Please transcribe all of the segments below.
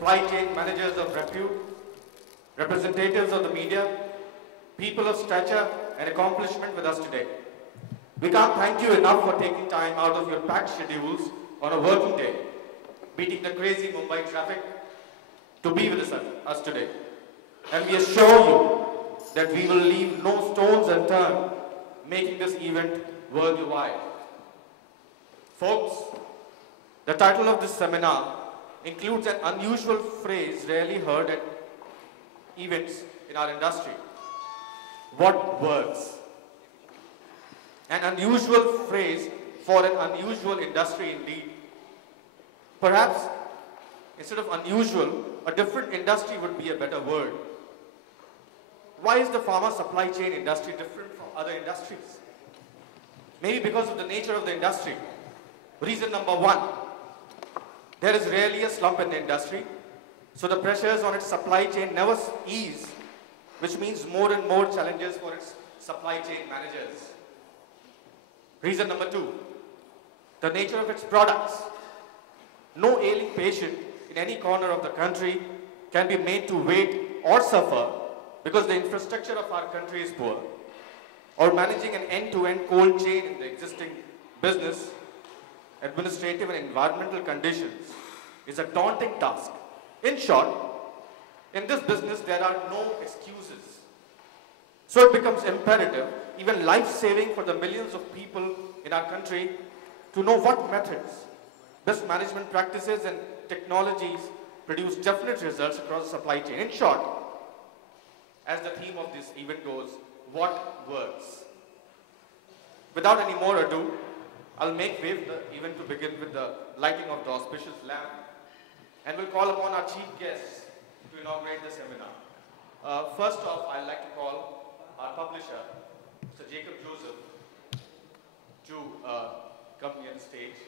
supply chain managers of repute, representatives of the media, people of stature and accomplishment with us today. We can't thank you enough for taking time out of your packed schedules on a working day, beating the crazy Mumbai traffic, to be with us today. And we assure you that we will leave no stones unturned, making this event worldwide. Folks, the title of this seminar includes an unusual phrase rarely heard at events in our industry. What works? An unusual phrase for an unusual industry indeed. Perhaps, instead of unusual, a different industry would be a better word. Why is the pharma supply chain industry different from other industries? Maybe because of the nature of the industry. Reason number one, there is rarely a slump in the industry, so the pressures on its supply chain never ease, which means more and more challenges for its supply chain managers. Reason number two, the nature of its products. No ailing patient in any corner of the country can be made to wait or suffer because the infrastructure of our country is poor, or managing an end-to-end cold chain in the existing business, administrative and environmental conditions is a daunting task. In short, in this business there are no excuses. So it becomes imperative, even life-saving for the millions of people in our country, to know what methods, best management practices and technologies produce definite results across the supply chain. In short, as the theme of this event goes, what works? Without any more ado, I'll make way for the event to begin with the lighting of the auspicious lamp, and we'll call upon our chief guests to inaugurate the seminar. First off, I'd like to call our publisher, Mr. Jacob Joseph, to come near the stage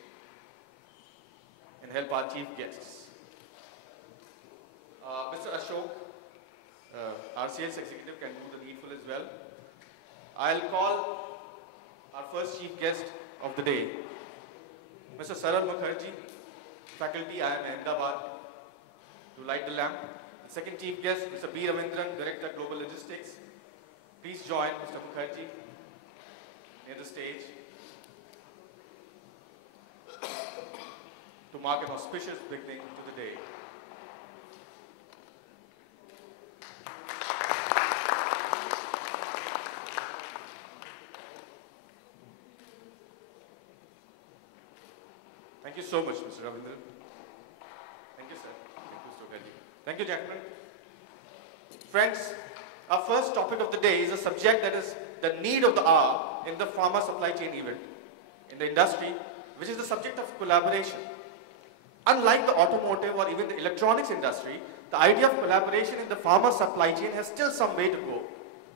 and help our chief guests. Mr. Ashok, our sales executive, can do the needful as well. I'll call our first chief guest of the day, Mr. Saral Mukherjee, faculty, IIM Ahmedabad, to light the lamp. The second chief guest, Mr. B. Ravindran, Director, Global Logistics. Please join Mr. Mukherjee near the stage to mark an auspicious beginning to the day. Thank you so much, Mr. Ravindran. Thank you, sir. Thank you, Mr. Mukherjee. Thank you, gentlemen. Friends, our first topic of the day is a subject that is the need of the hour in the pharma supply chain event in the industry, which is the subject of collaboration. Unlike the automotive or even the electronics industry, the idea of collaboration in the pharma supply chain has still some way to go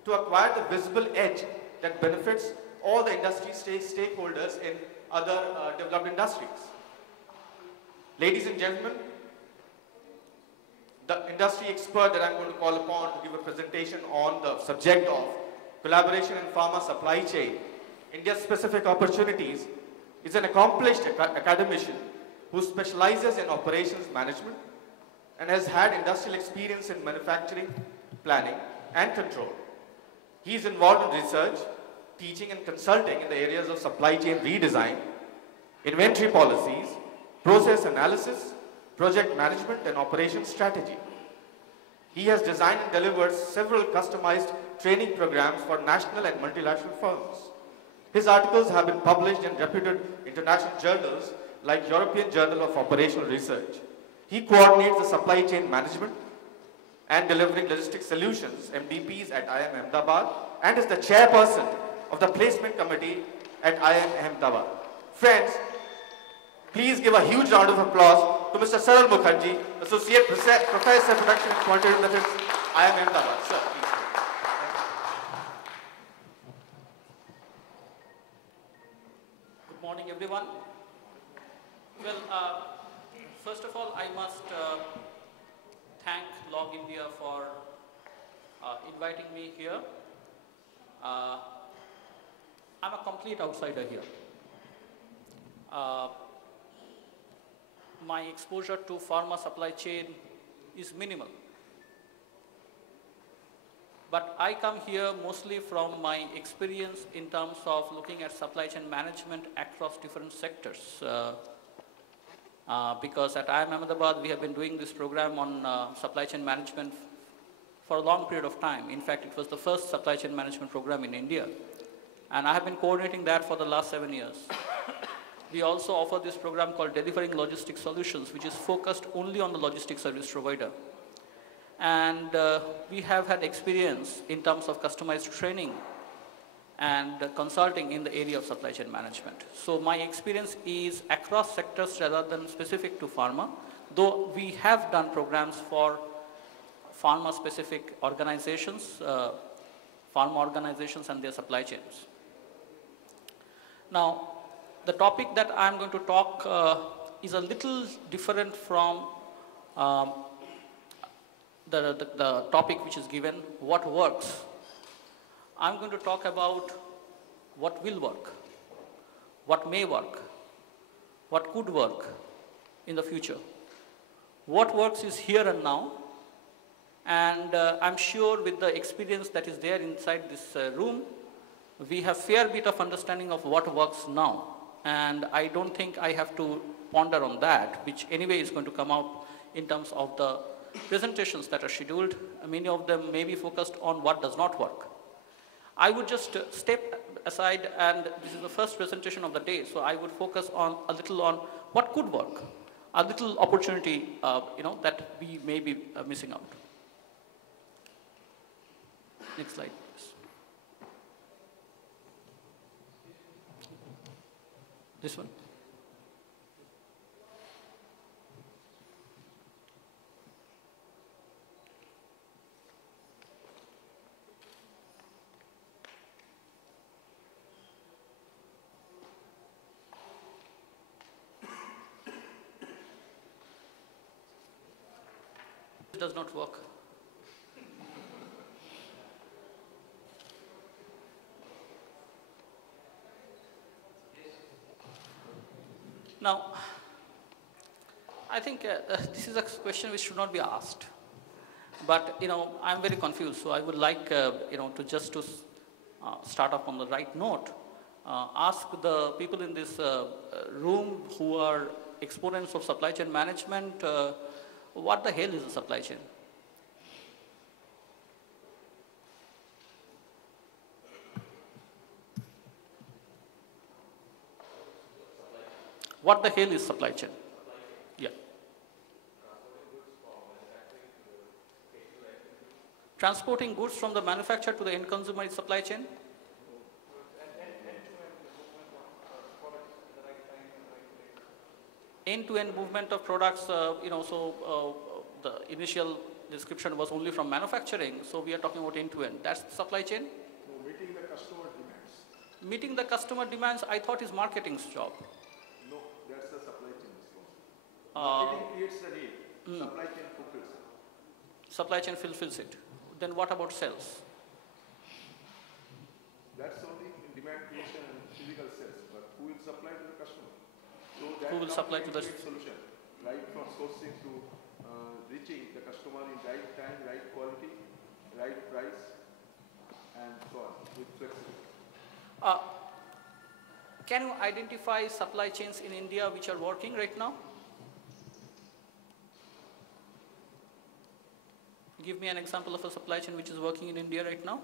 to acquire the visible edge that benefits all the industry stakeholders in other developed industries. Ladies and gentlemen, the industry expert that I'm going to call upon to give a presentation on the subject of collaboration in pharma supply chain, India's specific opportunities, is an accomplished academician who specializes in operations management and has had industrial experience in manufacturing, planning, and control. He is involved in research, teaching, and consulting in the areas of supply chain redesign, inventory policies, process analysis, project management, and operations strategy. He has designed and delivered several customized training programs for national and multilateral firms. His articles have been published in reputed international journals like European Journal of Operational Research. He coordinates the supply chain management and delivering logistics solutions, MDPs, at IIM Ahmedabad, and is the chairperson of the placement committee at IIM Ahmedabad. Friends, please give a huge round of applause to Mr. Saral Mukherjee, Associate Professor Production and Quantitative Methods, IIM Ahmedabad. Sir, please. Good morning, everyone. Well, first of all, I must thank LOG.INDIA for inviting me here. I'm a complete outsider here. My exposure to pharma supply chain is minimal. But I come here mostly from my experience in terms of looking at supply chain management across different sectors. Because at IIM Ahmedabad, we have been doing this program on supply chain management for a long period of time. In fact, it was the first supply chain management program in India. And I have been coordinating that for the last 7 years. We also offer this program called Delivering Logistic Solutions, which is focused only on the logistics service provider. And we have had experience in terms of customized training and consulting in the area of supply chain management. So my experience is across sectors rather than specific to pharma, though we have done programs for pharma-specific organizations, pharma organizations and their supply chains. Now, the topic that I'm going to talk is a little different from the topic which is given, what works. I'm going to talk about what will work, what may work, what could work in the future. What works is here and now, and I'm sure with the experience that is there inside this room, we have fair bit of understanding of what works now. And I don't think I have to ponder on that, which anyway is going to come out in terms of the presentations that are scheduled. Many of them may be focused on what does not work. I would just step aside, and this is the first presentation of the day, so I would focus on a little on what could work, a little opportunity that we may be missing out. Next slide, please. This one. It does not work. Now, I think this is a question which should not be asked. But, I'm very confused, so I would like, to start off on the right note, ask the people in this room who are exponents of supply chain management, what the hell is a supply chain? What the hell is supply chain? Yeah. Transporting goods from the manufacturer to the end consumer is supply chain? End-to-end movement of products, the initial description was only from manufacturing, so we are talking about end-to-end. That's the supply chain? No, meeting the customer demands. Meeting the customer demands, I thought is marketing's job. No, that's the supply chain responsibility. Marketing creates the need. Supply chain fulfills it. Supply chain fulfills it. Then what about sales? That's only in demand creation and physical sales, but who will supply to the customer? So that Who will supply to the solution, right from sourcing to reaching the customer in right time, right quality, right price, and so on with flexibility. Can you identify supply chains in India which are working right now? Give me an example of a supply chain which is working in India right now.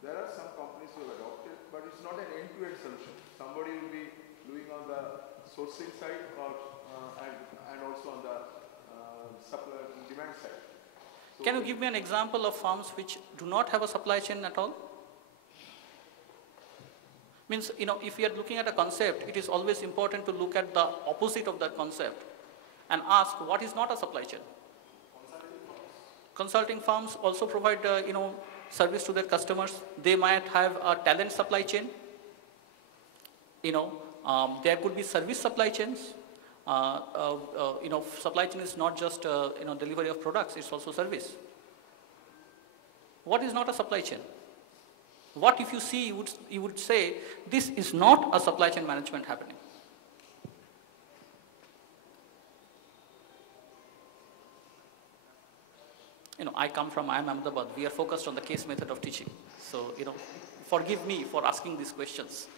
There are some companies who have adopted, but it's not an end-to-end solution. Somebody will be doing on the sourcing side or, and also on the supply demand side. So can you give me an example of firms which do not have a supply chain at all? Means, if we are looking at a concept, it is always important to look at the opposite of that concept and ask what is not a supply chain. Consulting firms also provide, service to their customers. They might have a talent supply chain. There could be service supply chains. Supply chain is not just, delivery of products, it's also service. What is not a supply chain? What if you see, you would say, this is not a supply chain management happening. I come from IIM Ahmedabad. We are focused on the case method of teaching. So, forgive me for asking these questions.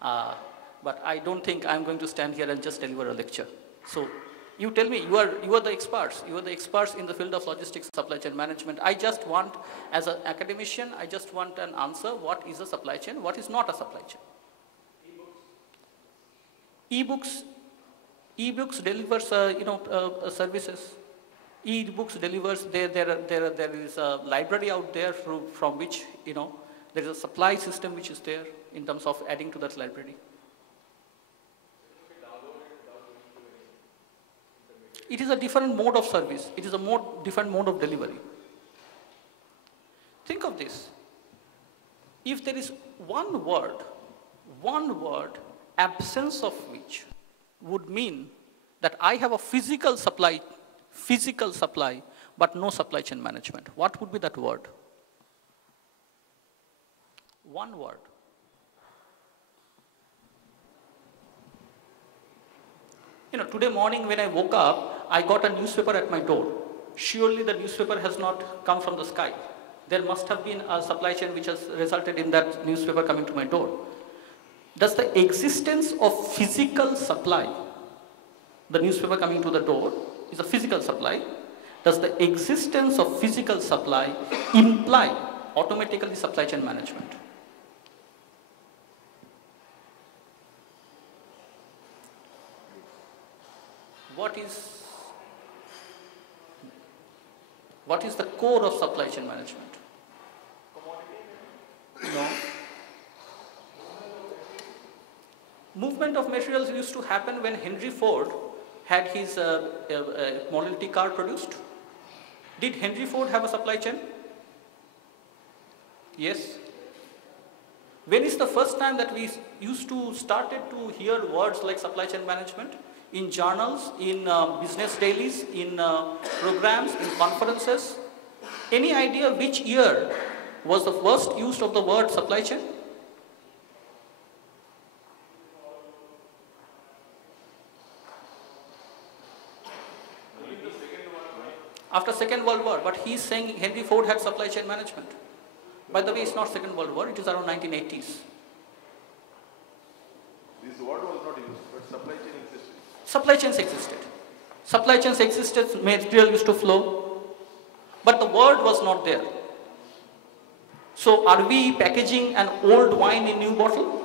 But I don't think I'm going to stand here and just deliver a lecture. So, you tell me, you are the experts. You are the experts in the field of logistics, supply chain management. I just want, as an academician, I just want an answer. What is a supply chain? What is not a supply chain? E-books delivers, services. E-books delivers, there is a library out there from which, there is a supply system which is there in terms of adding to that library. It is a different mode of service. It is a different mode of delivery. Think of this. If there is one word, absence of which would mean that I have a physical supply, but no supply chain management. What would be that word? One word. Today morning when I woke up, I got a newspaper at my door. Surely the newspaper has not come from the sky. There must have been a supply chain which has resulted in that newspaper coming to my door. Does the existence of physical supply, the newspaper coming to the door is a physical supply, does the existence of physical supply imply automatically supply chain management? What is the core of supply chain management? No. Movement of materials used to happen when Henry Ford had his Model T car produced. Did Henry Ford have a supply chain? Yes. When is the first time that we started to hear words like supply chain management? In journals, in business dailies, in programs, in conferences. Any idea which year was the first use of the word supply chain? After Second World War, but he's saying Henry Ford had supply chain management. By the way, it's not Second World War, it is around 1980s. This word was not used, but supply chain existed. Supply chains existed. Supply chains existed, material used to flow, but the word was not there. So are we packaging an old wine in new bottle?